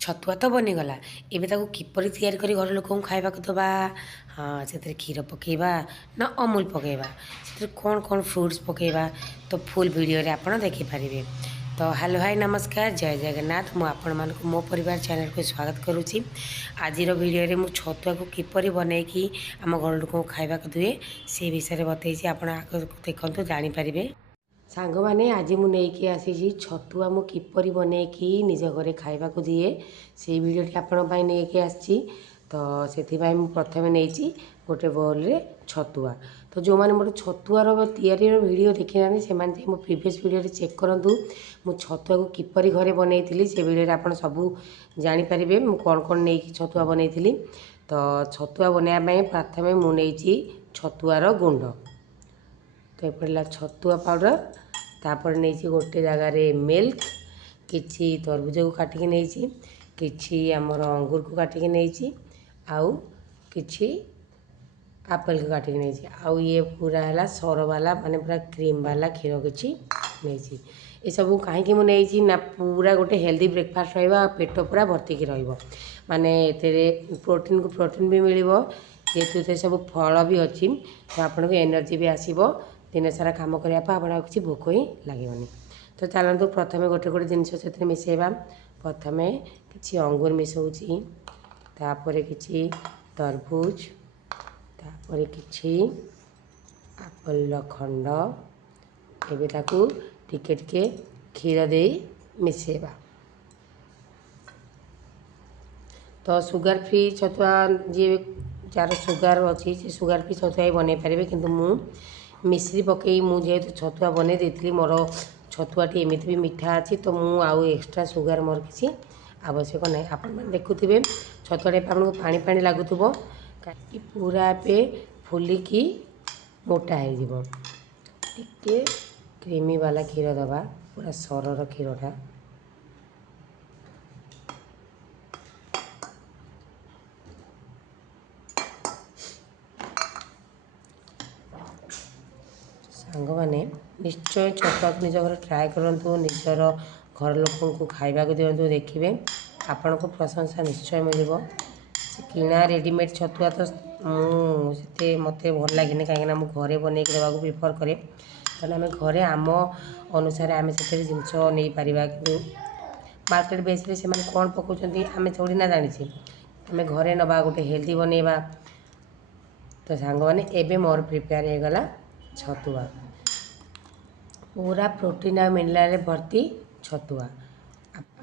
छतुआ तो बनीगला एबे ताको किपरि तैयारी करी घर लोक खाइबा दबा। हाँ से क्षीर पकेबा ना अमूल पकेबा से कौन कौन फ्रुट्स पकेबा तो फुल वीडियो रे आपण देखिपारे। तो हेलो हाय नमस्कार जय जगन्नाथ मु आपण मानक मो परिवार चैनल को स्वागत करुच्ची। आज वीडियो रे मु छतुआ को किपरि बनैकी आम घर लोक खाइबा दुए से विषय बतईची आपण देखंतु जानि परिबे। सांग माने आज मु नेकी आसी छतुआ मु किपरि बनैकी निज घरे खाइबा को दिए से वीडियो आपण पाई नेकी आसी। तो से मु प्रथमे नेची गोटे बोल रे छतुआ। तो जो मैंने मोर छतुआर तैयारी वीडियो देखी ना से मो प्रीवियस वीडियो चेक करूँ मु छतुआ को किपरि घरे बनई से वीडियो आप सब जानीपारे मु कौन कौन नहीं छतुआ बनई। तो छतुआ बनवाई प्रथम मुझे छतुआर गुंड तो पड़ा छतुआ पाउडर तापर नहीं गोटे जगार मिल्क किछि तरबुज को काटिकी नहीं किछि आमर अंगूर को काटिकी नहीं आउ किछि आपेल को काटिकी नहीं आउ ये पूरा है सर वाला माने पूरा क्रीम वाला क्षीर किछि नहीं ये सब कहीं मुझे ना पूरा गोटे हेल्दी ब्रेकफास्ट रहा पेट पूरा भर्ती की रही माने प्रोटीन को प्रोटीन भी मिल जेहेतु सब फल भी अच्छी तो आपको एनर्जी भी आसो दिन सारा कम करने किसी भोक ही लगे। तो चलतु प्रथम गोटे गोटे जिनस से मिसेबा प्रथमे किसी अंगूर मिसाऊँगी तापर किसी तरबुज तापर किसी आपेल खंड एबे ताकू टिके टिके क्षीर दे मिसेबा। तो सुगर फ्री छतुआ जी जार सुगर अच्छी से सुगर फ्री छतुआ बन पारे किंतु मु मिश्री पकई मुझे छतुआ बन देती मोर छतुआटी एमती भी मीठा अच्छी तो मु आउ एक्स्ट्रा सुगर मोर किसी आवश्यक ना। आप देखुवे छतुआटे आपको पानी पानी लगुव कहीं पूरा पे फुलिकी मोटा हो टे क्रीमी वाला क्षीर दबा पूरा सरर क्षीरटा सांग मैंने निश्चय छतुआ को निज घर ट्राए करूँ निजर घर लोक को खाइबा दिंतु देखिए आपण को प्रशंसा निश्चय मिल किना रेडीमेड छतुआ तो मुझे मत भल लगे कहीं मुझे घरे बन देवा प्रिफर करे कारण आम घरे आम अनुसार आम से जिनस नहीं पार कि मार्केट बेस से कौन पकाउं आम थोड़ी ना जानी आम घरे नवा गोटे हेल्दी बनवा। तो सांग मैंने एबे मोर प्रिपेयर हो गला छतुआ पूरा प्रोटीन आ मिनरल भर्ती छतुआ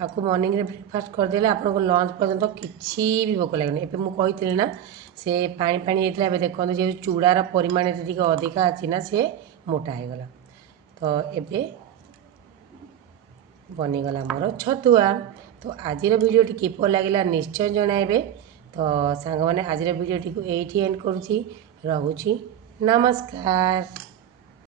आपको मॉर्निंग रे ब्रेकफास्ट करदेले आपको लंच पर्यंत किसी भी भोक लगे एबे मु कही ना से पानी पानी होता है देखो जो चूड़ार परिमाण अधिका अच्छी ना से मोटा हो गला। तो एबे बनीगला मोर छतुआ। तो आज वीडियो किपर लगे निश्चय जनइबे। तो सांग मैंने आज वीडियो टी एंड करुँची रहुची नमस्कार।